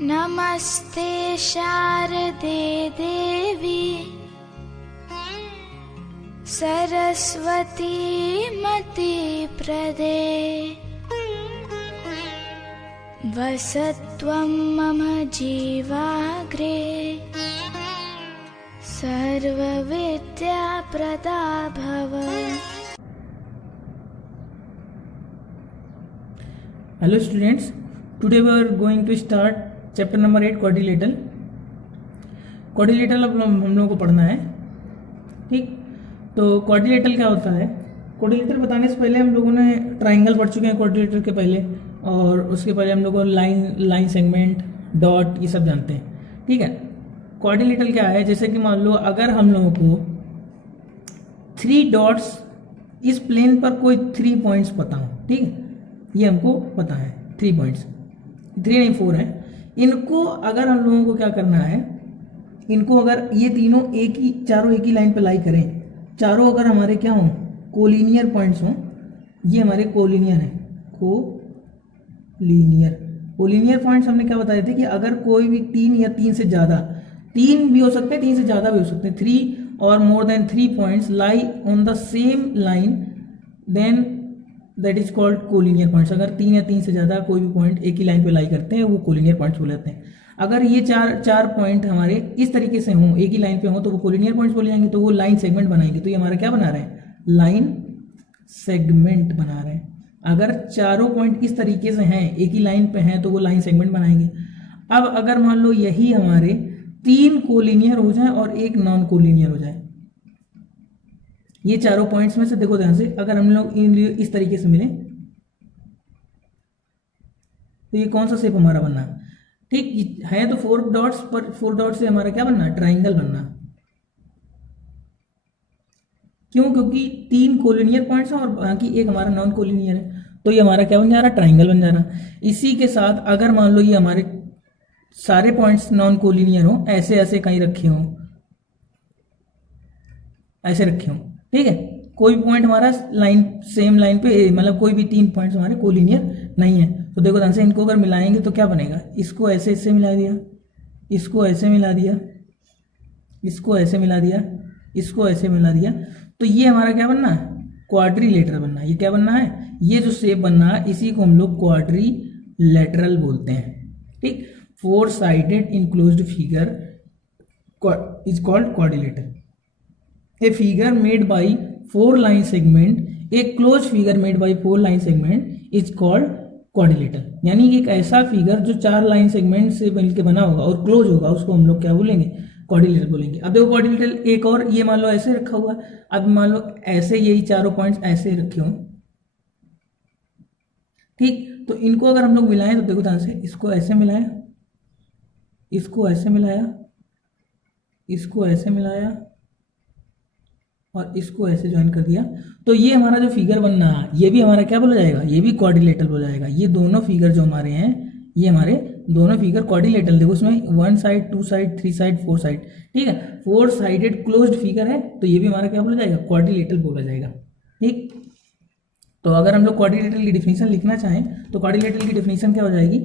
नमस्ते शारदे देवी सरस्वती मति प्रदे वसत्वं मम जीवाग्रे सर्वविद्या प्रदा भव। Hello students, today we are going to start chapter number 8 quadrilateral। Quadrilateral अब हम लोगों को पढ़ना है। ठीक, तो क्वाड्रिलेटरल क्या होता है? क्वाड्रिलेटरल बताने से पहले हम लोगों ने ट्राइंगल पढ़ चुके हैं क्वाड्रिलेटरल के पहले, और उसके पहले हम लोगों को लाइन सेगमेंट डॉट ये सब जानते हैं। ठीक है, क्वाड्रिलेटरल क्या है? जैसे कि मान लो अगर हम लोगों को 3 डॉट्स इस प्लेन पर कोई 3 पॉइंट्स पता हो, ठीक है, ये हमको पता है 3 पॉइंट्स, 3 नहीं 4 है। इनको अगर हम लोगों को क्या करना है, इनको अगर ये तीनों चारों एक ही लाइन पे लाई करें, चारों अगर हमारे क्या हों, कोलिनियर पॉइंट्स हों, ये हमारे कोलिनियर हैं, कोलिनियर पॉइंट्स हमने क्या बताए थे कि अगर कोई भी 3 या 3 से ज़्यादा, 3 भी हो सकते हैं 3 से ज़्यादा भी हो सकते हैं, 3 और more than 3 points lie on the same line, then that is called collinear points. अगर 3 या 3 से ज़्यादा कोई भी पॉइंट एक ही लाइन पे लाई करते हैं वो कोलिनियर पॉइंट्स बोले जाते हैं। अगर ये चार पॉइंट हमारे इस तरीके से हों, एक ही लाइन पे हों, तो वो कोलिनियर पॉइंट्स बोले जाएंगे, तो वो लाइन सेगमेंट बनाएंगे। तो ये हमारा क्या बना रहे हैं? लाइन सेगमेंट बना रहे हैं। अगर चारों पॉइंट इस तरीके से हैं, एक ही लाइन पे हैं, तो वो लाइन सेगमेंट बनाएंगे। अब अगर मान लो यही हमारे 3 कोलिनियर हो जाए और एक नॉन कोलिनियर हो जाए, ये चारों पॉइंट्स में से देखो ध्यान से, अगर हम लोग इस तरीके से मिले तो ये कौन सा शेप हमारा बनना? ठीक है, तो 4 डॉट्स पर 4 डॉट से हमारा क्या बनना? ट्राइंगल बनना। क्यों? क्योंकि 3 कोलिनियर पॉइंट्स हैं और बाकी एक हमारा नॉन कोलिनियर है, तो ये हमारा क्या बन जा रहा? ट्राइंगल बन जा रहा। इसी के साथ अगर मान लो ये हमारे सारे पॉइंट्स नॉन कोलिनियर हो, ऐसे ऐसे कहीं रखे हों, ऐसे रखे हों, ठीक है, कोई भी पॉइंट हमारा सेम लाइन पे, मतलब कोई भी 3 पॉइंट्स हमारे कोलिनियर नहीं है, तो देखो ध्यान से, इनको अगर मिलाएंगे तो क्या बनेगा? इसको ऐसे इससे मिला दिया, इसको ऐसे मिला दिया, इसको ऐसे मिला दिया, इसको ऐसे मिला दिया, तो ये हमारा क्या बनना है? क्वाड्रिलेटरल बनना है। ये क्या बनना है? ये जो शेप बनना है इसी को हम लोग क्वाड्रिलेटरल बोलते हैं। ठीक, 4 sided enclosed figure is called quadrilateral. A figure made by 4 line segment, a closed figure made by 4 line segment is called quadrilateral। यानी एक ऐसा फिगर जो 4 लाइन सेगमेंट से मिलकर बना होगा और क्लोज होगा, उसको हम लोग क्या बोलेंगे? क्वाड्रिलेटरल बोलेंगे। अब देखो क्वाड्रिलेटरल एक और, ये मान लो ऐसे रखा हुआ, अब मान लो ऐसे यही चारों पॉइंट्स ऐसे रखे हों, ठीक, तो इनको अगर हम लोग मिलाएं तो देखो ध्यान से, इसको ऐसे मिलाया, इसको ऐसे मिलाया, इसको ऐसे मिलाया और इसको ऐसे ज्वाइन कर दिया, तो ये हमारा जो फिगर बनना है ये भी हमारा क्या बोला जाएगा? ये भी क्वाड्रिलेटरल हो जाएगा। ये दोनों फिगर जो हमारे हैं, ये हमारे दोनों फिगर क्वाड्रिलेटरल, देखो उसमें 1 साइड 2 साइड 3 साइड 4 साइड, ठीक है, 4 साइडेड क्लोज्ड फिगर है, तो ये भी हमारा क्या बोला जाएगा? क्वाड्रिलेटरल बोला जाएगा। ठीक, तो अगर हम लोग क्वाड्रिलेटरल की डिफिनीशन लिखना चाहें तो क्वाड्रिलेटरल की डिफिनीशन क्या हो जाएगी?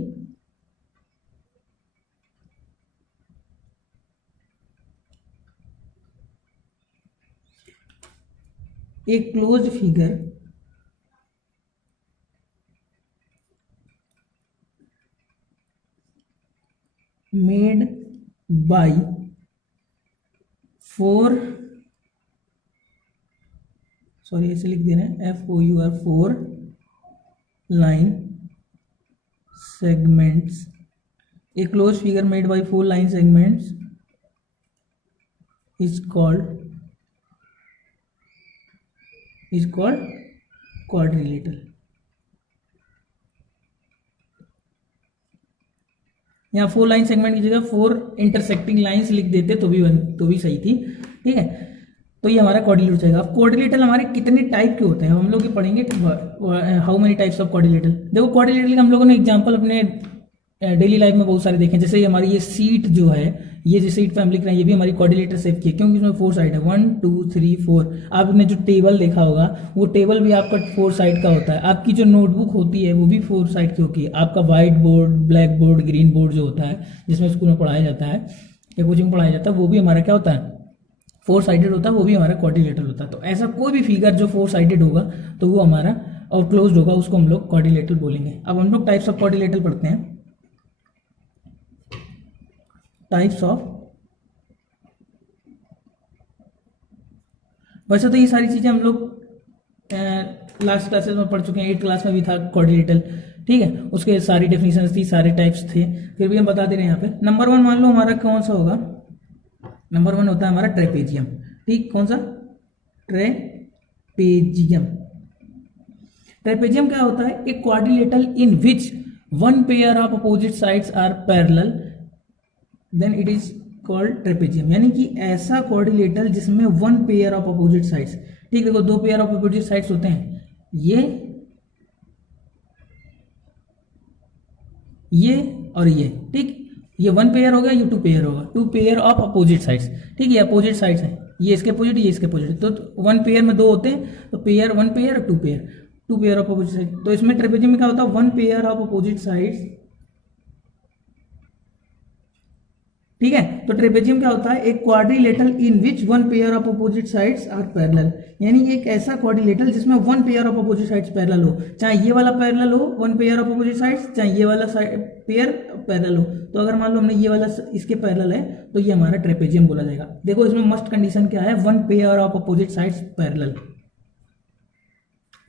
A closed figure made by 4, sorry ऐसे लिख देना है, FOUR 4 line segments, a closed figure made by 4 line segments is called quadrilateral। यहाँ 4 लाइन सेगमेंट की जगह 4 इंटरसेक्टिंग लाइंस लिख देते तो भी सही थी। ठीक है, तो ये हमारा क्वाड्रिलेटरल हो जाएगा। अब क्वाड्रिलेटरल हमारे कितने टाइप के होते हैं हम लोग ये पढ़ेंगे, how many types of quadrilateral. देखो क्वाड्रिलेटरल का हम लोगों ने एग्जांपल अपने डेली लाइफ में बहुत सारे देखें, जैसे हमारी ये सीट जो है, ये जो सीट पे हम लिख रहे हैं, ये भी हमारी क्वाड्रिलेटरल शेप की है, क्योंकि इसमें 4 साइड है, 1 2 3 4। आपने जो टेबल देखा होगा, वो टेबल भी आपका 4 साइड का होता है। आपकी जो नोटबुक होती है वो भी 4 साइड की होती है। आपका white board, black board, green board जो होता है, जिसमें स्कूल में पढ़ाया जाता है या कोचिंग में पढ़ाया जाता है, वो भी हमारा क्या होता है, 4 साइडेड होता है, वो भी हमारा क्वाड्रिलेटरल होता है। तो ऐसा कोई भी फिगर जो 4 साइडेड होगा तो वो हमारा और क्लोज्ड होगा, उसको हम लोग क्वाड्रिलेटरल बोलेंगे। अब हम लोग टाइप्स ऑफ क्वाड्रिलेटरल पढ़ते हैं। टाइप्स ऑफ, वैसे तो ये सारी चीजें हम लोग लास्ट क्लासेस में पढ़ चुके हैं, 8th क्लास में भी था क्वाड्रिलेटरल, ठीक है, उसके सारी डेफिनेशंस थी, सारे टाइप्स थे, फिर भी हम बता दे रहे हैं यहाँ पे। नंबर 1 मान लो हमारा कौन सा होगा, नंबर 1 होता है हमारा ट्रेपेजियम, ठीक, कौन सा, ट्रेपेजियम। ट्रेपेजियम क्या होता है, एक quadrilateral in which one pair of opposite sides are parallel, then it is called trapezium. यानी कि ऐसा क्वाड्रिलेटरल जिसमें 1 पेयर ऑफ अपोजिट साइड्स, ठीक, देखो 2 पेयर ऑफ अपोजिट साइड्स होते हैं, ये और ये, ठीक, ये 1 पेयर होगा, ये 2 पेयर होगा, 2 पेयर ऑफ अपोजिट साइड्स, ठीक, ये अपोजिट साइड्स है, ये इसके अपोजिट, ये इसके अपोजिट, तो 1 पेयर में 2 होते हैं, तो pair 1 pair 2 pair, 2 pair of opposite side. तो इसमें ट्रेपेजियम में क्या होता है, 1 पेयर ऑफ अपोजिट साइड्स, ठीक है। तो ट्रेपेजियम क्या होता है, एक quadrilateral in which 1 pair of opposite sides are parallel, यानी एक ऐसा क्वाड्रिलेटरल जिसमें 1 pair of opposite sides parallel हो, चाहे ये वाला पैरेलल हो 1 पेयर ऑफ अपोजिट साइड्स, चाहे ये वाला पेयर पैरेलल हो। तो अगर मान लो हमने ये वाला इसके पैरेलल है तो ये हमारा ट्रेपेजियम बोला जाएगा। देखो इसमें मस्ट कंडीशन क्या है, 1 pair of opposite sides parallel,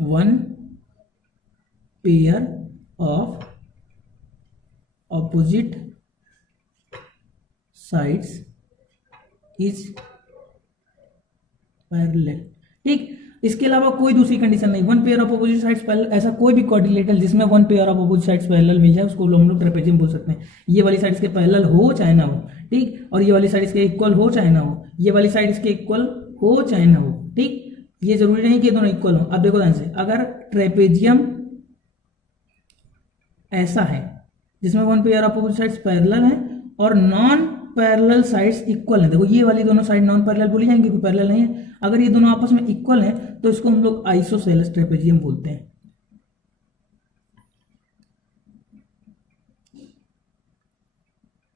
1 pair of opposite sides is parallel, ठीक। इसके अलावा कोई दूसरी कंडीशन नहीं, 1 pair of opposite sides parallel, ऐसा कोई भी क्वाड्रिलेटरल जिसमें 1 pair of opposite sides parallel मिल जाए उसको हम लोग ट्रेपेजियम बोल सकते हैं। ये वाली साइड इसके पैरेलल हो चाहे ना हो, ठीक, और ये वाली साइड इसके इक्वल हो चाहे ना हो, ये वाली साइड इसके इक्वल हो चाहे ना हो, ठीक, ये जरूरी नहीं कि दोनों इक्वल हो। अब देखो ध्यान से, अगर ट्रेपेजियम ऐसा है जिसमें 1 pair of opposite sides parallel है और नॉन पैरेलल साइड्स इक्वल है, देखो ये वाली दोनों साइड नॉन पैरेलल बोली जाएंगी क्योंकि पैरेलल नहीं है। अगर ये दोनों आपस में इक्वल है तो इसको हम लोग आइसोसेलेस ट्रेपेजियम बोलते हैं,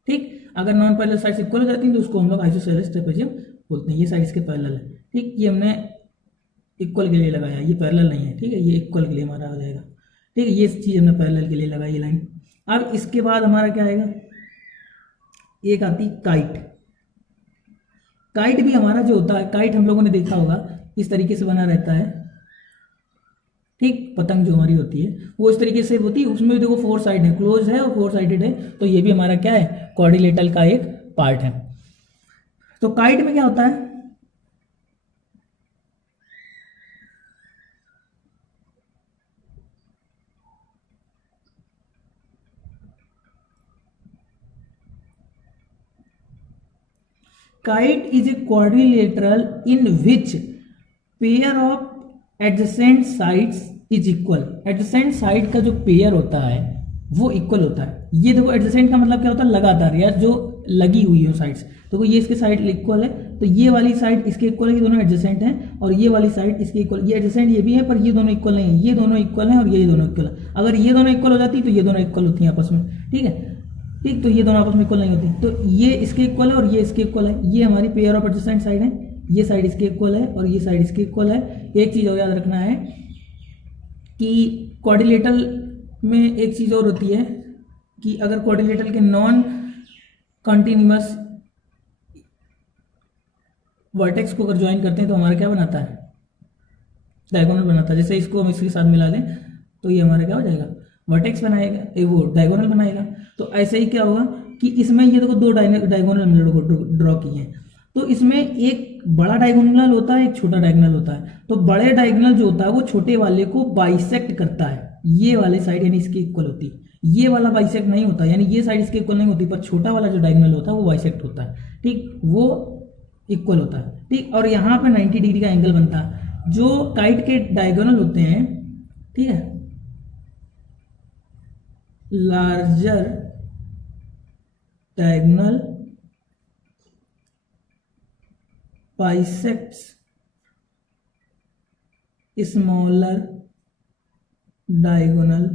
ठीक। अगर नॉन पैरेलल साइड्स इक्वल हो जाती हैं तो उसको हम लोग आइसोसेलेस ट्रेपेजियम बोलते हैं। ये साइड इसके पैरेलल है, ठीक, ये हमने इक्वल के लिए लगाया, ये पैरेलल नहीं है, ठीक है, ये इक्वल के लिए हमारा हो जाएगा, ठीक है, ये चीज हमने पैरेलल के लिए लगाई ये लाइन। अब इसके बाद हमारा क्या आएगा, एक आती काइट। काइट भी हमारा जो होता है, काइट हम लोगों ने देखा होगा इस तरीके से बना रहता है, ठीक, पतंग जो हमारी होती है वो इस तरीके से होती है, उसमें भी देखो 4 साइड है, क्लोज है और 4 साइडेड है, तो ये भी हमारा क्या है, क्वाड्रिलेटरल का एक पार्ट है। तो काइट में क्या होता है, Kite is a quadrilateral in which pair of adjacent sides is equal। adjacent side का जो पेयर होता है वो इक्वल होता है। ये देखो adjacent का मतलब क्या होता है, लगातार, यार जो लगी हुई हो साइड्स। तो ये इसके साइड इक्वल है, तो ये वाली साइड इसके इक्वल है, ये दोनों एडजेसेंट हैं, और ये वाली साइड इसके इक्वल, ये एडजेसेंट ये भी है पर ये दोनों इक्वल नहीं है, ये दोनों इक्वल हैं और ये दोनों इक्वल है। अगर ये दोनों इक्वल हो जाती तो ये दोनों इक्वल होती हैं आपस में, ठीक है, ठीक, तो ये दोनों आपस में इक्वल नहीं होती, तो ये इसके इक्वल है और ये इसके इक्वल है। ये हमारी पेयर ऑफ एडजेसेंट साइड है, ये साइड इसके इक्वल है और ये साइड इसके इक्वल है। एक चीज और याद रखना है कि क्वाड्रिलेटरल में एक चीज और होती है कि अगर क्वाड्रिलेटरल के नॉन कॉन्टिन्यूअस वर्टेक्स को अगर ज्वाइन करते हैं तो हमारा क्या बनाता है, डायगोनल बनाता है। जैसे इसको हम इसके साथ मिला दें तो ये हमारा क्या हो जाएगा, वर्टेक्स बनाएगा, वो डायगोनल बनाएगा। तो ऐसे ही क्या होगा कि इसमें ये देखो 2 डायगोनल हमने ड्रॉ किए हैं, तो इसमें एक बड़ा डायगोनल होता है, एक छोटा डायगोनल होता है। तो बड़े डायगोनल जो होता है वो छोटे वाले को बाइसेक्ट करता है, ये वाले साइड यानी इसकी इक्वल होती है, ये वाला बाइसेक्ट नहीं होता, यानी ये साइड इसके इक्वल नहीं होती, पर छोटा वाला जो डायगोनल होता है वो बाइसेक्ट होता है, ठीक, वो इक्वल होता है, ठीक। और यहाँ पे 90 डिग्री का एंगल बनता है। जो काइट के डायगोनल होते हैं, ठीक है, larger diagonal bisects smaller diagonal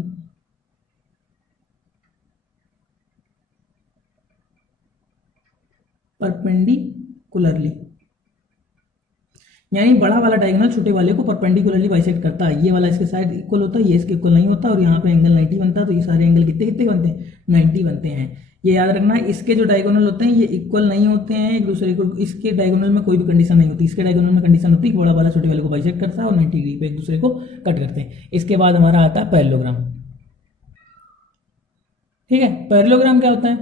perpendicularly, यानी बड़ा वाला डायगोनल छोटे वाले को परपेंडिकुलरली बाइसेक्ट करता है। ये वाला इसके साइड इक्वल होता है, ये इसके इक्वल नहीं होता, और यहाँ पे एंगल 90 बनता है। तो ये सारे एंगल कितने कितने बनते हैं? 90 बनते हैं। ये याद रखना है, इसके जो डायगोनल होते हैं ये इक्वल नहीं होते हैं एक दूसरे को। इसके डायगोनल में कोई भी कंडीशन नहीं होती, इसके डायगोनल में कंडीशन होती है कि बड़ा वाला छोटे वाले को बाइसेक्ट करता है और 90 डिग्री पे एक दूसरे को कट करते हैं। इसके बाद हमारा आता है पैरेललोग्राम। ठीक है, पैरेललोग्राम क्या होता है?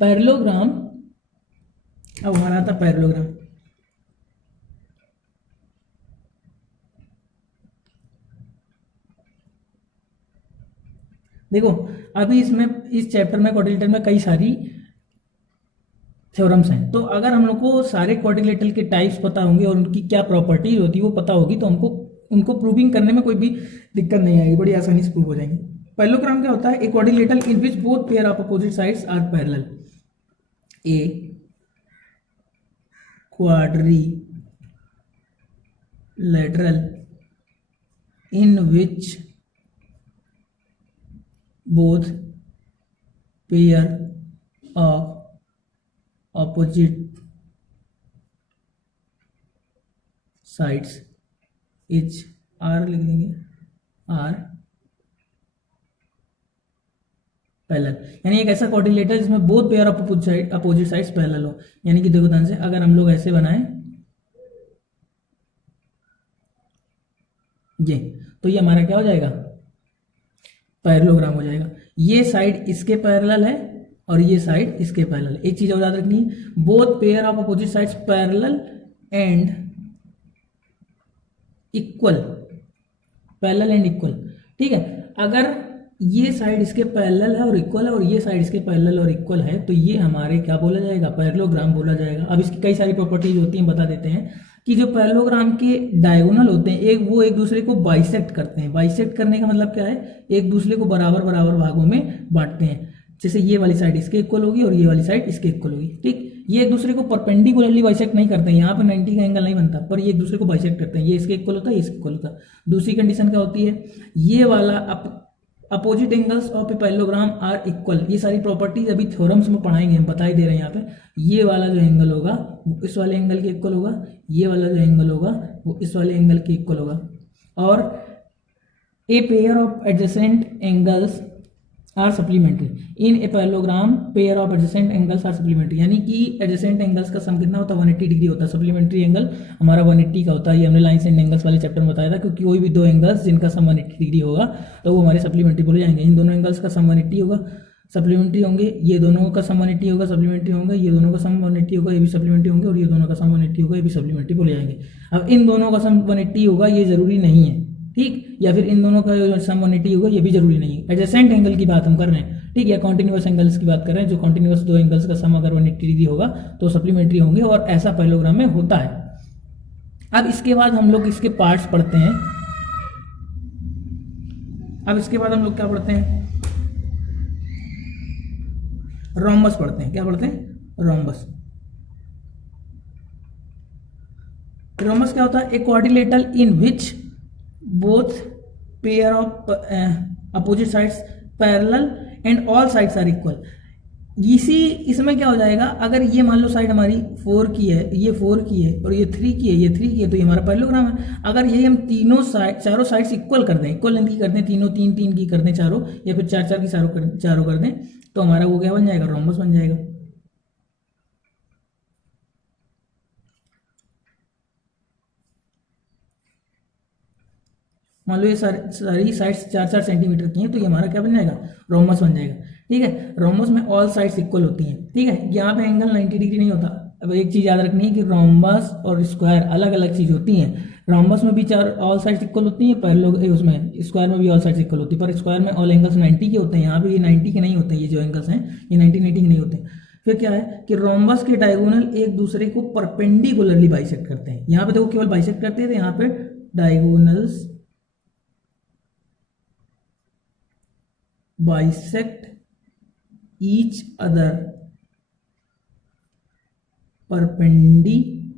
पैरेललोग्राम, अब हमारा आता है पैरेललोग्राम। देखो अभी इसमें इस चैप्टर में क्वाड्रिलेटरल में कई सारी थ्योरम्स हैं, तो अगर हम लोग को सारे क्वाड्रिलेटरल के टाइप्स पता होंगे और उनकी क्या प्रॉपर्टी होती है वो पता होगी, तो हमको उनको प्रूविंग करने में कोई भी दिक्कत नहीं आएगी, बड़ी आसानी से प्रूव हो जाएंगे। पैरेललोग्राम क्या होता है? A quadrilateral in which both pair of opposite sides are parallel. A quadrilateral in which both pair of opposite sides is R लिख देंगे, R पैरेलल, यानी एक ऐसा क्वाड्रिलेटरल जिसमें both pair of opposite sides parallel हो। यानी कि देखो ध्यान से, अगर हम लोग ऐसे बनाएं ये, तो ये हमारा क्या हो जाएगा? पैरेललोग्राम हो जाएगा। ये साइड इसके पैरेलल है और ये साइड इसके पैरेलल। एक चीज और याद रखनी है, both pair of opposite sides parallel and equal, parallel and equal. ठीक है, अगर ये साइड इसके पैरेलल है और इक्वल है और ये साइड इसके पैरेलल और इक्वल है, तो ये हमारे क्या बोला जाएगा? पैरेललोग्राम बोला जाएगा। अब इसकी कई सारी प्रॉपर्टीज होती हैं, बता देते हैं कि जो पैरेललोग्राम के डायगोनल होते हैं वो एक दूसरे को बाइसेक्ट करते हैं। बाइसेक्ट करने का मतलब क्या है? एक दूसरे को बराबर बराबर भागों में बांटते हैं। जैसे ये वाली साइड इसके इक्वल होगी और ये वाली साइड इसके इक्वल होगी। ठीक, ये एक दूसरे को परपेंडिकुलरली बाइसेक्ट नहीं करते हैं, यहाँ पे 90 का एंगल नहीं बनता, पर ये एक दूसरे को बाइसेक्ट करते हैं। ये इसके इक्वल होता है, ये इसके इक्वल होता है। दूसरी कंडीशन क्या होती है? ये वाला opposite angles of a parallelogram are equal. ये सारी प्रॉपर्टीज अभी थ्योरम्स में पढ़ाएंगे, हम बता ही दे रहे हैं यहाँ पे। ये वाला जो एंगल होगा वो इस वाले एंगल के इक्वल होगा, ये वाला जो एंगल होगा वो इस वाले एंगल के इक्वल होगा। और a pair of adjacent angles are supplementary in a parallelogram, pair of adjacent angles are supplementary, यानी कि एडजेसेंट एंगल्स का सम कितना होता है? 180 डिग्री होता है। सप्लीमेंट्री एंगल हमारा 180 का होता है। ये हमने लाइन्स एंड एंगल्स वाले चैप्टर में बताया था, क्योंकि कोई भी दो एंगल्स जिनका सम 180 डिग्री होगा तो वो हमारे सप्लीमेंट्री बोले जाएंगे। इन दोनों एंगल्स का सम 180 होगा, सप्लीमेंट्री होंगे। ये दोनों का सम 180 होगा, सप्लीमेंट्री होंगे। ये दोनों का सम 180 होगा, ये भी सप्लीमेंट्री होंगे। और ये दोनों का सम 180 होगा, ये भी सप्लीमेंट्री बोले जाएंगे। अब इन दोनों का सम 180 होगा ये जरूरी नहीं है, ठीक, या फिर इन दोनों का जो सम 180 होगा ये भी जरूरी नहीं है। एडजेसेंट एंगल की बात हम कर रहे हैं, ठीक है, कॉन्टिन्यूअस एंगल्स की बात कर रहे हैं। जो कॉन्टिन्यूअस दो एंगल्स का सम अगर 180 डिग्री होगा तो सप्लीमेंट्री होंगे, और ऐसा पैरेललोग्राम में होता है। अब इसके बाद हम लोग इसके पार्ट्स पढ़ते हैं। अब इसके बाद हम लोग क्या पढ़ते हैं? रोम्बस पढ़ते हैं। क्या पढ़ते हैं? रोम्बस। रोम्बस क्या होता है? A quadrilateral in which both pair of opposite sides parallel and all sides are equal. इसमें क्या हो जाएगा? अगर ये मान लो साइड हमारी 4 की है, ये 4 की है और ये 3 की है, ये 3 की है, तो ये हमारा पैरेललोग्राम है। अगर ये हम चारों साइड्स इक्वल कर दें, इक्वल लेंथ की कर दें, तीनों 3 की कर दें चारों, या फिर 4 की चारों कर दें, तो हमारा वो क्या बन जाएगा? रोम्बस बन जाएगा। मान लो ये सारी साइड्स 4 सेंटीमीटर की हैं, तो ये हमारा क्या बन जाएगा? रोम्बस बन जाएगा। ठीक है, रोम्बस में ऑल साइड्स इक्वल होती हैं। ठीक है, यहाँ पे एंगल 90 डिग्री नहीं होता। अब एक चीज याद रखनी है कि रोम्बस और स्क्वायर अलग अलग चीज होती हैं। रोम्बस में भी ऑल साइड्स इक्वल होती हैं, पैरेलल उसमें स्क्वायर में भी ऑल साइड्स इक्वल होती है, पर स्क्वायर में ऑल एंगल्स 90 के होते हैं। यहाँ पे ये 90 के नहीं होते, ये जो एंगल्स हैं ये 90 के नहीं होते। फिर क्या है कि रोम्बस के डायगोनल एक दूसरे को परपेंडिकुलरली बाइसेक्ट करते हैं। यहाँ पे देखो केवल बाइसेक्ट करते हैं, तो यहाँ पे diagonals bisect each other perpendicularly.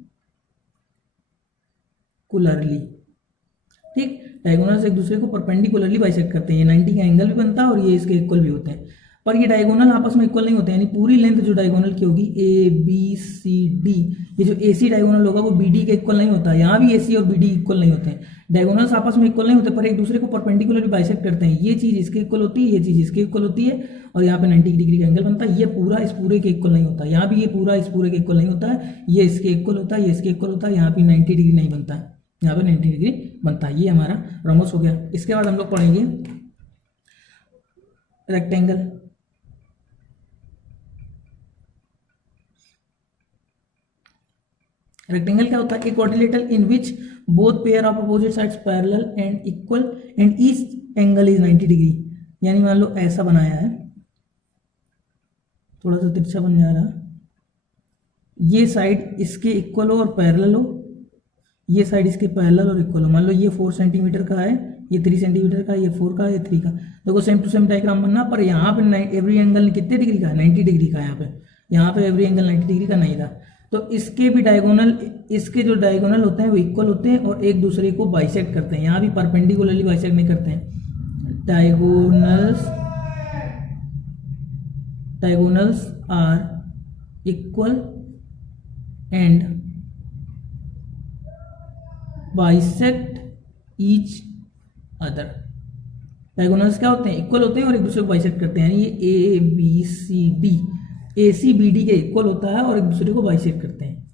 ठीक, डायगोनल्स एक दूसरे को परपेंडिकुलरली बाइसेक्ट करते हैं, ये 90 का एंगल भी बनता है और ये इसके इक्वल भी होते हैं, पर ये डायगोनल आपस में इक्वल नहीं होते हैं, यानी पूरी लेंथ जो डायगोनल की होगी ए बी सी डी, ये जो ए सी डायगोनल होगा वो बी डी के इक्वल नहीं होता, यहाँ भी ए सी और बी डी इक्वल नहीं होते हैं, डायगोनल्स आपस में इक्वल नहीं होते पर एक दूसरे को परपेंडिकुलरली बाइसेक्ट करते हैं, ये चीज इसके इक्वल होती है, ये चीज इसके इक्वल होती है और यहाँ पे 90 डिग्री का एंगल बनता है, ये पूरा इस पूरे के इक्वल नहीं होता, यहाँ भी ये पूरा इस पूरे के इक्वल नहीं होता है, ये इसके इक्वल होता है, ये इसके इक्वल होता है, यहाँ पे 90 डिग्री नहीं बनता है, यहाँ पे 90 डिग्री बनता है, ये हमारा रोम्बस हो गया। इसके बाद हम लोग पढ़ेंगे रेक्टेंगल। रेक्टेंगल क्या होता है? एक quadrilateral in which both pair of opposite sides parallel and equal and each angle is 90 degree, यानी मान लो ऐसा बनाया है, थोड़ा सा तिरछा बन जा रहा, ये साइड इसके इक्वल हो और पैरेलल हो, ये साइड इसके पैरेलल और इक्वल हो, मान लो ये 4 सेंटीमीटर का है, ये 3 सेंटीमीटर का, ये 4 का, ये 3 का, देखो सेम टू सेम डायग्राम बनना, पर यहाँ पे एवरी एंगल कितने डिग्री का है? 90 डिग्री का, यहाँ पे एवरी एंगल 90 डिग्री का नहीं था, तो इसके भी डायगोनल, इसके जो डायगोनल होते हैं वो इक्वल होते हैं और एक दूसरे को बाइसेक्ट करते हैं, यहाँ भी परपेंडिकुलरली बाइसेक्ट नहीं करते हैं, diagonals are equal and bisect each other. Diagonals क्या होते हैं? इक्वल होते हैं और एक दूसरे को बाइसेक्ट करते हैं, यानी ये A B C D, A C B D के इक्वल होता है और एक दूसरे को बाइसेक्ट करते हैं।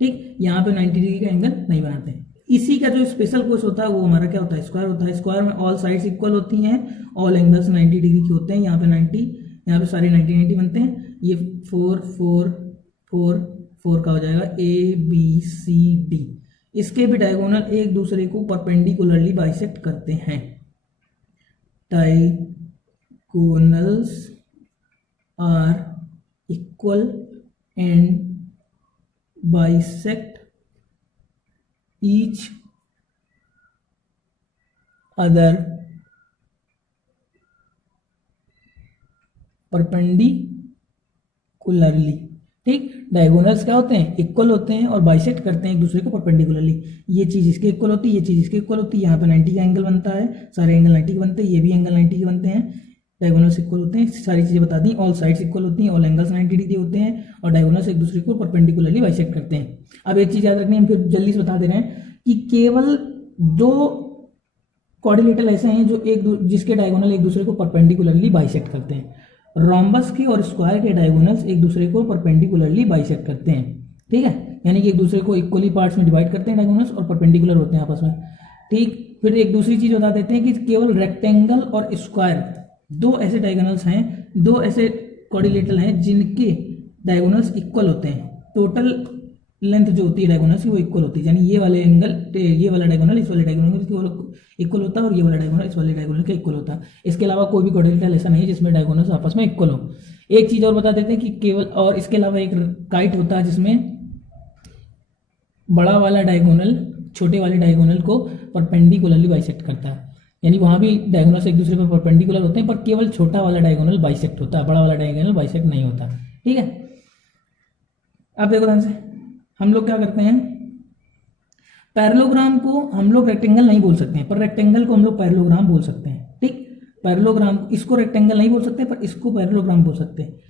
ठीक, यहाँ पे 90 डिग्री का एंगल नहीं बनाते हैं। इसी का जो स्पेशल कोर्स होता है वो हमारा क्या होता है? स्क्वायर होता है। स्क्वायर में ऑल साइड्स इक्वल होती हैं, ऑल एंगल्स 90 डिग्री के होते हैं, यहाँ पे 90, यहाँ पे सारे 90 बनते हैं, ये 4 4 4 4 का हो जाएगा ए बी सी डी। इसके भी डायगोनल एक दूसरे को परपेंडिकुलरली बाइसेक्ट करते हैं। Diagonals are equal and bisect each other perpendicularly. ठीक, डायगोनल्स क्या होते हैं? इक्वल होते हैं और बाइसेक्ट करते हैं एक दूसरे को परपेंडिकुलरली। ये चीज इसके इक्वल होती है, ये चीज इसके इक्वल होती है, यहाँ पे 90 का एंगल बनता है, सारे एंगल 90 के बनते हैं, ये भी एंगल 90 के बनते हैं, डायगोनल्स इक्वल होते हैं, सारी चीजें बता दी, ऑल साइड्स इक्वल होती हैं, ऑल एंगल्स 90 डिग्री होते हैं और डायगोनल्स एक दूसरे को परपेंडिकुलरली बाइसेक्ट करते हैं। अब एक चीज याद रखनी है, हम फिर जल्दी से बता दे रहे हैं कि केवल दो क्वाड्रिलेटरल ऐसे हैं जो जिसके डायगोनल एक दूसरे को परपेंडिकुलरली बाइसेक्ट करते हैं। रोम्बस के और स्क्वायर के डायगोनल्स एक दूसरे को परपेंडिकुलरली बाइसेक्ट करते हैं। ठीक है, यानी कि एक दूसरे को इक्वली पार्ट्स में डिवाइड करते हैं डायगोनल्स और परपेंडिकुलर होते हैं आपस में। ठीक, फिर एक दूसरी चीज बता देते हैं कि केवल रेक्टेंगल और स्क्वायर दो ऐसे डायगोनल्स हैं, दो ऐसे क्वाड्रिलेटरल हैं जिनके डायगोनल्स इक्वल होते हैं। टोटल लेंथ जो होती है डायगोनल्स की वो इक्वल होती है, यानी ये वाले एंगल, ये वाला डायगोनल इस वाले डायगोनल के इक्वल होता है और ये वाला डायगोनल इस वाले डायगोनल के इक्वल होता है। इसके अलावा कोई भी क्वाड्रिलेटरल ऐसा नहीं है जिसमें डायगोनल्स आपस में इक्वल हो। एक चीज और बता देते हैं कि केवल, और इसके अलावा एक काइट होता है जिसमें बड़ा वाला डायगोनल छोटे वाले डायगोनल को परपेंडिकुलरली बाइसेक्ट करता है, यानी वहां भी डायगोनल्स एक दूसरे पर परपेंडिकुलर होते हैं पर केवल छोटा वाला डायगोनल बाइसेक्ट होता है, बड़ा वाला डायगोनल बाइसेक्ट नहीं होता। ठीक है, अब देखो ध्यान से, हम लोग क्या करते हैं, पैरेललोग्राम को हम लोग रेक्टेंगल नहीं बोल सकते हैं पर रेक्टेंगल को हम लोग पैरेललोग्राम बोल सकते हैं। ठीक, पैरेललोग्राम, इसको रेक्टेंगल नहीं बोल सकते पर इसको पैरेललोग्राम बोल सकते हैं।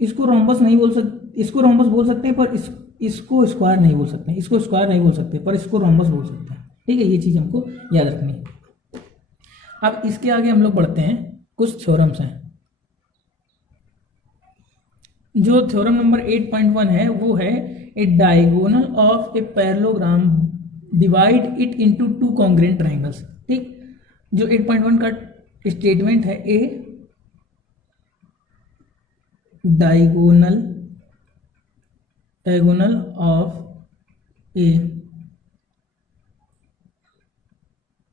इसको रोम्बस नहीं बोल सकते, इसको रोम्बस बोल सकते हैं पर इसको स्क्वायर नहीं बोल सकते, इसको स्क्वायर नहीं बोल सकते पर इसको रोम्बस बोल सकते हैं। ठीक है, ये चीज हमको याद रखनी है। अब इसके आगे हम लोग बढ़ते हैं, कुछ थ्योरम्स हैं। जो थ्योरम नंबर 8.1 है वो है a diagonal of a parallelogram divide it into two congruent triangles. ठीक, जो 8.1 का स्टेटमेंट है, a diagonal of a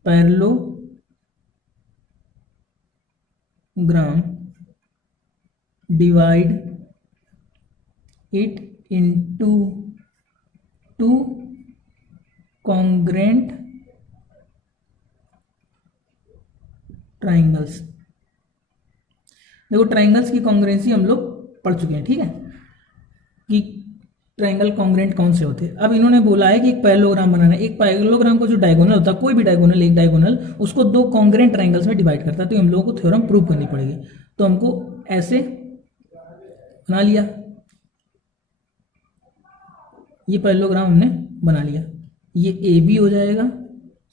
parallelogram divide it into two congruent triangles। देखो ट्राइंगल्स की कॉन्ग्रुएंसी हम लोग पढ़ चुके हैं, ठीक है, कि ट्राइंगल कॉन्ग्रुएंट कौन से होते हैं। अब इन्होंने बोला है कि एक पैरेललोग्राम बनाना है। एक पैरेललोग्राम को जो डायगोनल होता है, कोई भी डायगोनल, एक डायगोनल, उसको दो कॉन्ग्रुएंट ट्राइंगल्स में डिवाइड करता है। तो हम लोगों को थ्योरम प्रूव करनी पड़ेगी। तो हमको ऐसे बना लिया, ये पैरेललोग्राम हमने बना लिया, ये ए बी हो जाएगा,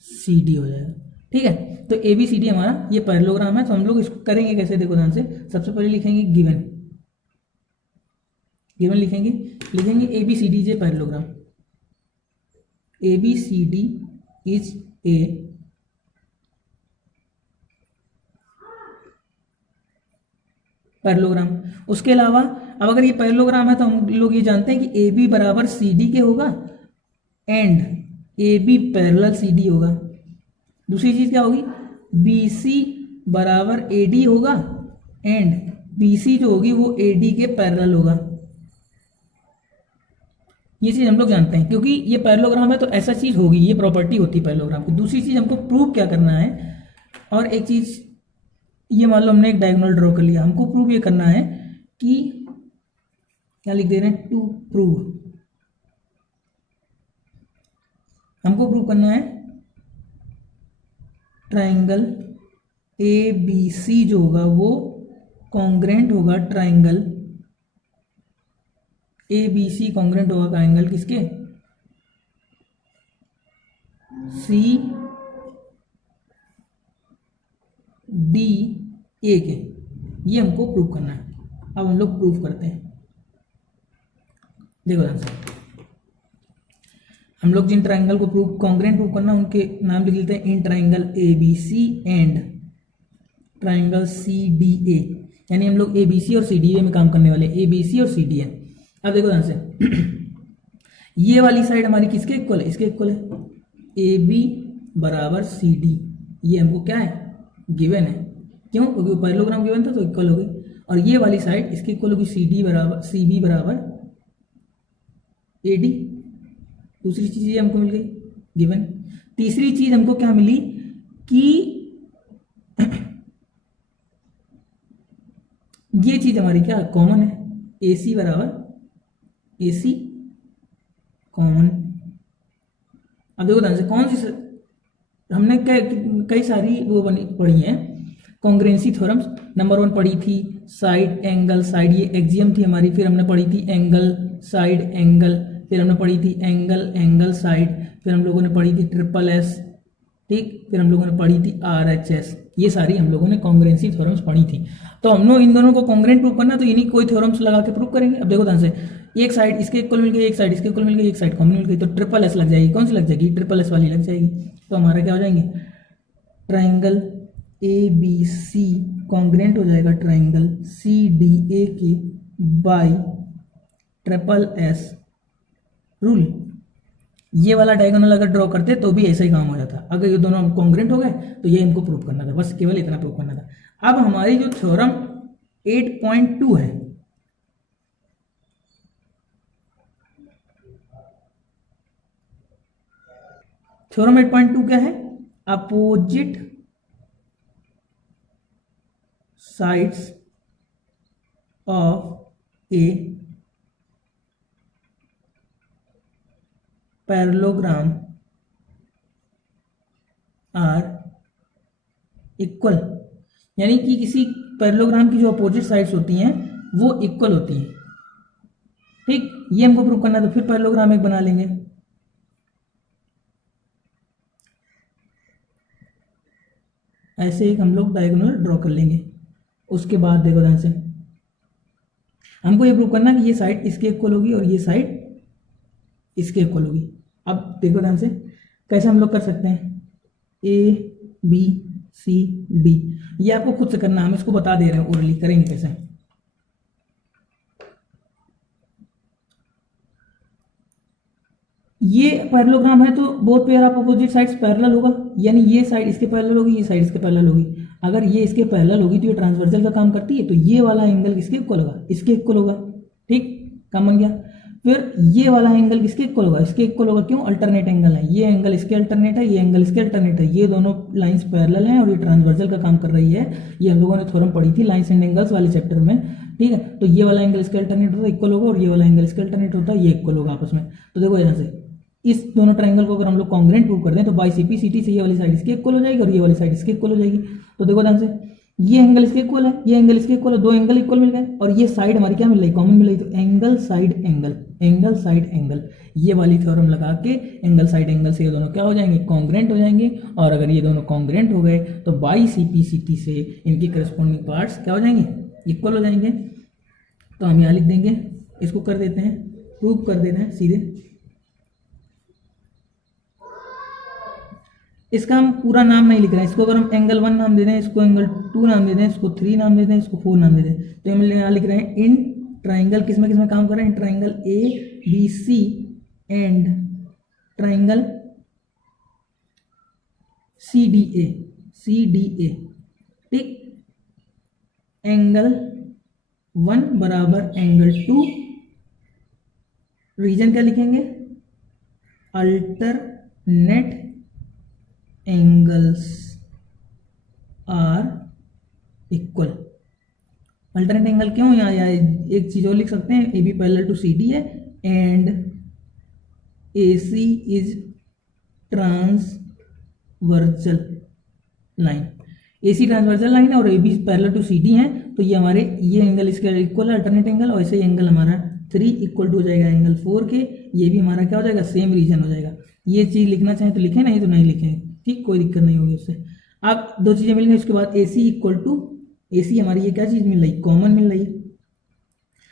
सी डी हो जाएगा, ठीक है। तो ए बी सी डी हमारा ये पैरेललोग्राम है। तो हम लोग इसको करेंगे कैसे, देखो ध्यान से। सबसे पहले लिखेंगे गिवन, गिवन लिखेंगे A B C D is a parallelogram, A B C D is a parallelogram. उसके अलावा अब अगर ये पैरेललोग्राम है तो हम लोग ये जानते हैं कि ए बी बराबर सी डी के होगा and A B parallel C D होगा। दूसरी चीज क्या होगी, बी सी बराबर ए डी होगा एंड बी सी जो होगी वो ए डी के पैरेलल होगा। ये चीज हम लोग जानते हैं क्योंकि ये पैरेललोग्राम है तो ऐसा चीज होगी, ये प्रॉपर्टी होती है पैरेललोग्राम की। दूसरी चीज हमको प्रूव क्या करना है, और एक चीज ये मान लो हमने एक डायगोनल ड्रॉ कर लिया, हमको प्रूव ये करना है कि क्या लिख दे रहे हैं, टू प्रूव, हमको प्रूव करना है ट्राइंगल ए बी सी जो होगा वो कॉन्ग्रुएंट होगा triangle A B C, congruent होगा ट्राइंगल किसके, सी डी ए के। ये हमको प्रूव करना है। अब हम लोग प्रूव करते हैं। देखो आंसर, हम लोग जिन ट्राइंगल को प्रूव कॉन्ग्रुएंट प्रूव करना उनके नाम लिख लेते हैं, in triangle A B C and triangle C D A. यानी हम लोग ए बी सी और सी डी ए में काम करने वाले, ए बी सी और सी डी ए। अब देखो ध्यान से ये वाली साइड हमारी किसके इक्वल है, इसके इक्वल है, ए बी बराबर सी डी। ये हमको क्या है, गिवन है। क्यों, क्योंकि पैरेललोग्राम गिवन था तो इक्वल हो गई। और ये वाली साइड इसके इक्वल होगी, सी डी बराबर सी बी बराबर ए डी। दूसरी चीज ये हमको मिल गई गिवन। तीसरी चीज हमको क्या मिली कि ये चीज हमारी क्या कॉमन है, ए सी बराबर ए सी कॉमन। अब देखो ध्यान से कौन सी हमने कई सारी वो पढ़ी हैं कॉन्ग्रुएंसी थ्योरम्स। नंबर 1 पढ़ी थी साइड एंगल साइड, ये एक्सियम थी हमारी। फिर हमने पढ़ी थी एंगल साइड एंगल, फिर हमने पढ़ी थी एंगल एंगल साइड, फिर हम लोगों ने पढ़ी थी ट्रिपल एस, ठीक, फिर हम लोगों ने पढ़ी थी आर एच एस। ये सारी हम लोगों ने कॉन्ग्रुएंसी थ्योरम्स पढ़ी थी। तो हम लोग इन दोनों को कॉन्ग्रुएंट प्रूव करना तो इन्हीं कोई थ्योरम्स लगा के प्रूव करेंगे। अब देखो ध्यान से, एक साइड इसके इक्वल मिल गई, एक साइड इसके इक्वल मिल गई, एक साइड कॉमन मिल गई, तो ट्रिपल एस लग जाएगी। कौन सी लग जाएगी, ट्रिपल एस वाली लग जाएगी। तो हमारा क्या हो जाएंगे, triangle A B C congruent हो जाएगा ट्राइंगल सी डी ए के बाय ट्रिपल एस रूल। ये वाला डायगोनल अगर ड्रॉ करते तो भी ऐसा ही काम हो जाता। अगर ये दोनों कॉन्ग्रुएंट हो गए तो ये इनको प्रूव करना था, बस केवल इतना प्रूव करना था। अब हमारी जो थ्योरम 8.2 है, थ्योरम 8.2 क्या है, opposite sides of a parallelogram are equal. यानी कि किसी पैरेललोग्राम की जो अपोजिट साइड्स होती हैं वो इक्वल होती हैं, ठीक। ये हमको प्रूव करना है, तो फिर पैरेललोग्राम एक बना लेंगे। ऐसे एक हम लोग डायगोनल ड्रॉ कर लेंगे। उसके बाद देखो ध्यान से, हमको ये प्रूव करना है कि ये साइड इसके इक्वल होगी और ये साइड इसके इक्वल होगी। अब देखो ध्यान से कैसे हम लोग कर सकते हैं, ए बी सी डी। ये आपको खुद से करना है, हम इसको बता दे रहे हैं ओरली, करेंगे कैसे। ये पैरेललोग्राम है तो both pair of opposite sides parallel होगा, यानी ये साइड इसके पैरेलल होगी, ये साइड इसके पैरेलल होगी। अगर ये इसके पैरेलल होगी तो ये ट्रांसवर्सल का काम करती है, तो ये वाला एंगल किसके इक्वल होगा, इसके इक्वल होगा, ठीक, काम बन गया। फिर ये वाला एंगल किसके इक्वल होगा, इसके इक्वल होगा। क्यों, अल्टरनेट एंगल है, ये एंगल इसके अल्टरनेट है, ये एंगल इसके अल्टरनेट है, ये दोनों लाइंस पैरेलल हैं और ये ट्रांसवर्सल का काम कर रही है। ये हम लोगों ने थ्योरम पढ़ी थी लाइंस एंड एंगल्स वाले चैप्टर में, ठीक है। तो ये वाला एंगल इसके अल्टरनेट होता है, इक्वल होगा, और ये वाला एंगल इसके अल्टरनेट होता है, ये इक्वल होगा आपस में। तो देखो यहाँ से इस दोनों ट्रायंगल को अगर हम लोग कॉन्ग्रुएंट प्रूव करते हैं तो बाई सीपी सीटी से ये वाली साइड इसके इक्वल हो जाएगी और ये वाली साइड इसके इक्वल हो जाएगी। तो देखो ध्यान से, ये एंगल इसके इक्वल है, ये एंगल इसके इक्वल है, दो एंगल इक्वल मिल गए, और ये साइड हमारी क्या मिल रही है, कॉमन मिल रही। तो angle side angle, angle side angle, ये वाली थ्योरम लगा के एंगल साइड एंगल से ये दोनों क्या हो जाएंगे, कॉन्ग्रुएंट हो जाएंगे। और अगर ये दोनों कॉन्ग्रुएंट हो गए तो बाई सीपी सीटी से इनकी करस्पॉन्डिंग पार्ट्स क्या हो जाएंगे, इक्वल हो जाएंगे। तो हम यहाँ लिख देंगे, इसको कर देते हैं, प्रूव कर देते हैं सीधे। इसका हम पूरा नाम नहीं लिख रहे हैं, इसको अगर हम एंगल 1 नाम दे दें, इसको एंगल 2 नाम दे दें, इसको 3 नाम दे दें, इसको 4 नाम दे दें, तो हम यहाँ लिख रहे हैं इन ट्राइंगल, किसमें किसमें काम कर रहे हैं, triangle A B C and triangle C D A, ठीक। एंगल 1 बराबर एंगल 2, रीजन क्या लिखेंगे, alternate angles are equal. Alternate angle क्यों, यहाँ एक चीज और लिख सकते हैं, A B parallel to C D है and A C is transversal line, A C transversal line है और A B parallel to C D है। तो ये हमारे ये एंगल इसके इक्वल है अल्टरनेट एंगल, और ऐसे ही एंगल हमारा 3 इक्वल टू हो जाएगा एंगल 4 के, ये भी हमारा क्या हो जाएगा, सेम रीजन हो जाएगा। ये चीज लिखना चाहें तो लिखें, नहीं तो नहीं लिखें, ठीक, कोई दिक्कत नहीं होगी उससे। अब दो चीजें मिल गई, उसके बाद ए सी इक्वल टू, ए सी हमारी ये क्या चीज मिल रही, कॉमन मिल रही है।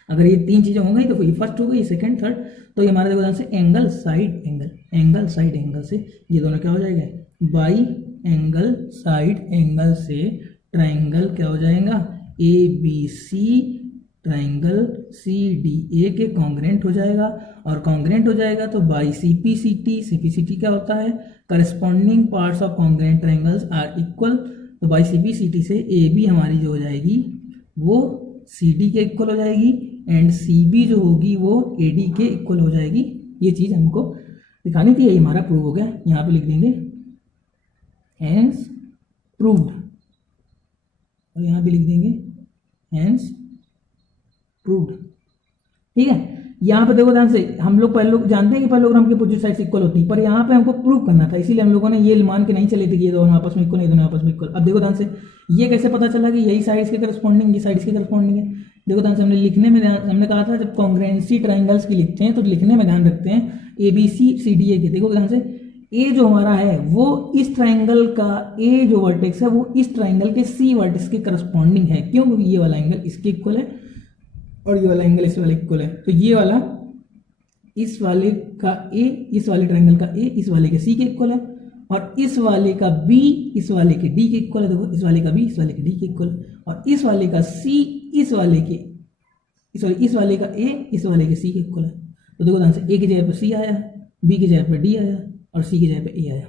अगर ये 3 चीजें हो गई तो ये फर्स्ट हो गई, सेकंड थर्ड, तो ये हमारे देखो से angle side angle, angle side angle से ये दोनों क्या हो जाएगा, बाई एंगल साइड एंगल से ट्राइंगल क्या हो जाएगा, A B C triangle C D A के कॉन्ग्रुएंट हो जाएगा, और कॉन्ग्रुएंट हो जाएगा तो बाई सीपी सीटी क्या होता है, corresponding parts of congruent triangles are equal. तो बाई सीपी सीटी से ए बी हमारी जो हो जाएगी वो सी डी के इक्वल हो जाएगी, एंड सी बी जो होगी वो ए डी के इक्वल हो जाएगी। ये चीज़ हमको दिखानी थी, यही हमारा प्रूव हो गया। यहाँ पे लिख देंगे हैंस प्रूव्ड, और यहाँ पे लिख देंगे हैंस प्रूव्ड, ठीक है। यहाँ पे देखो ध्यान से, हम लोग पहले लोग जानते हैं कि पैरेललोग्राम की अपोजिट साइड्स इक्वल होती है, पर यहाँ पे हमको प्रूव करना था, इसीलिए हम लोगों ने ये मान के नहीं चले थे कि ये दोनों आपस में इक्वल, ये दोनों आपस में इक्वल। अब देखो ध्यान से, ये कैसे पता चला कि यही साइड्स के करस्पॉन्डिंग, ये साइड्स के करस्पॉन्डिंग है। देखो ध्यान से, हमने लिखने में हमने कहा था जब कॉन्ग्रुएंसी ट्राइंगल्स की लिखते हैं तो लिखने में ध्यान रखते हैं A B C C D A के। देखो ध्यान से, ए जो हमारा है वो इस ट्राइंगल का, ए जो वर्टेक्स है वो इस ट्राइंगल के सी वर्टेक्स के करस्पॉन्डिंग है। क्यों, क्योंकि ये वाला एंगल इसके इक्वल है और ये वाला एंगल इस वाले इक्वल है। तो ये वाला इस वाले का ए, इस वाले ट्राइंगल का ए इस वाले के सी के इक्वल है, और इस वाले का बी इस वाले के डी के इक्वल है। देखो, इस वाले का बी इस वाले के डी के इक्वल है, और इस वाले का सी इस वाले के, इस वाले का ए इस वाले के सी के इक्वल है। तो देखो ध्यान से, ए की जगह पर सी आया, बी की जगह पर डी आया, और सी की जगह पर ए आया,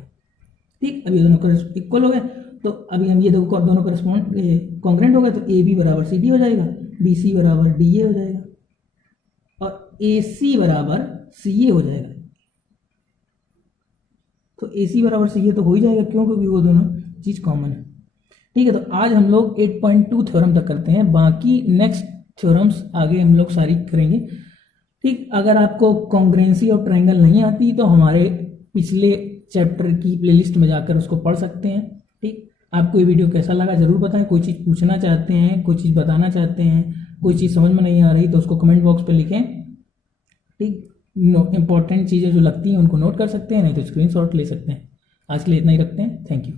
ठीक। अब ये दोनों इक्वल हो गए, तो अभी हम ये देखो दोनों करस्पॉन्ड कॉन्ग्रुएंट हो गए, तो ए बी बराबर सी डी हो जाएगा, बी सी बराबर डी ए हो जाएगा, और ए सी बराबर सी ए हो जाएगा। तो ए सी बराबर सी ए तो हो ही जाएगा, क्यों, क्योंकि वो दोनों चीज कॉमन है, ठीक है। तो आज हम लोग 8.2 थ्योरम तक करते हैं, बाकी नेक्स्ट थ्योरम्स आगे हम लोग सारी करेंगे, ठीक। अगर आपको कॉन्ग्रुएंसी ऑफ ट्राइंगल नहीं आती तो हमारे पिछले चैप्टर की प्लेलिस्ट में जाकर उसको पढ़ सकते हैं, ठीक। आपको ये वीडियो कैसा लगा जरूर बताएं, कोई चीज़ पूछना चाहते हैं, कोई चीज़ बताना चाहते हैं, कोई चीज़ समझ में नहीं आ रही तो उसको कमेंट बॉक्स पे लिखें, ठीक। इंपॉर्टेंट चीज़ें जो लगती हैं उनको नोट कर सकते हैं, नहीं तो स्क्रीनशॉट ले सकते हैं। आज के लिए इतना ही रखते हैं, थैंक यू।